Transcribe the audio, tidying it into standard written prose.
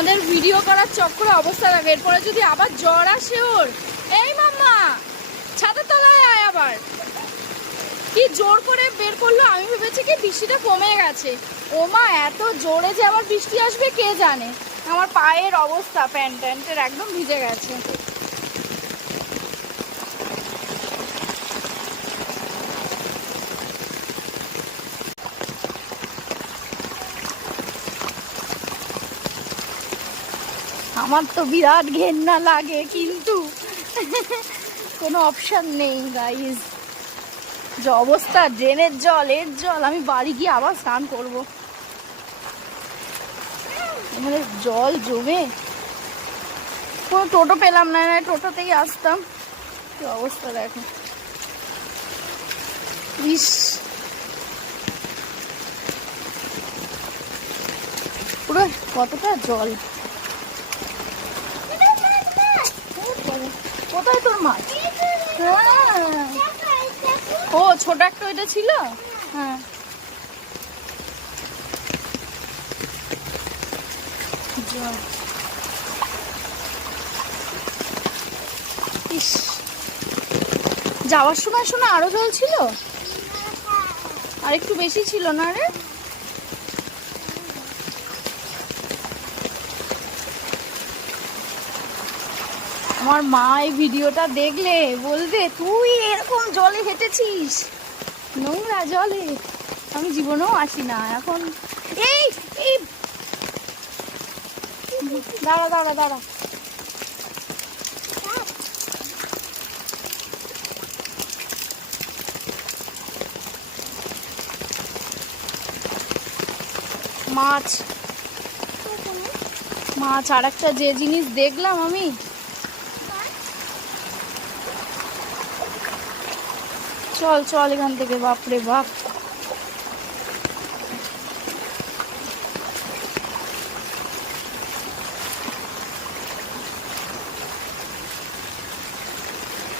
আমাদের ভিডিও করার চক্করে অবস্থা লাগে, এরপরে যদি আবার জ্বর আসে ওর। এই মাম্মা ছাদের তলায় আয়। আবার কি জোর করে বের করলো, আমি ভেবেছি কি বৃষ্টিটা কমে গেছে। ও মা, এত জোরে যে আবার বৃষ্টি আসবে কে জানে। আমার পায়ের অবস্থা, প্যান্টের একদম ভিজে গেছে। আমার তো বিরাট ঘেন্না লাগে, কিন্তু কোনো অপশন নেই গাইজ। যে অবস্থা, ড্রেনের জল, এর জল, আমি বাড়ি গিয়ে আবার স্নান করব। আমাদের জল জমে কোনো টোটো পেলাম না, টোটোতেই আসতাম। কি অবস্থা দেখো, ইস পুরো কতটা জল। কোথায় তোর মাছ? ও ছোট একটা ওইটা ছিল। হ্যাঁ ইস, যাওয়ার সময় শোনা আরো জল ছিল, আর একটু বেশি ছিল না রে? আমার মা এই ভিডিওটা দেখলে বলবে তুই এরকম জলে হেঁটেছিস, নোংরা জলে। আমি জীবনেও আসি না এখন। এই এই দাঁড়া দাঁড়া দাঁড়া, মাছ মাছ। আর একটা যে জিনিস দেখলাম আমি, চল চল এখান থেকে, বাপরে বাপ।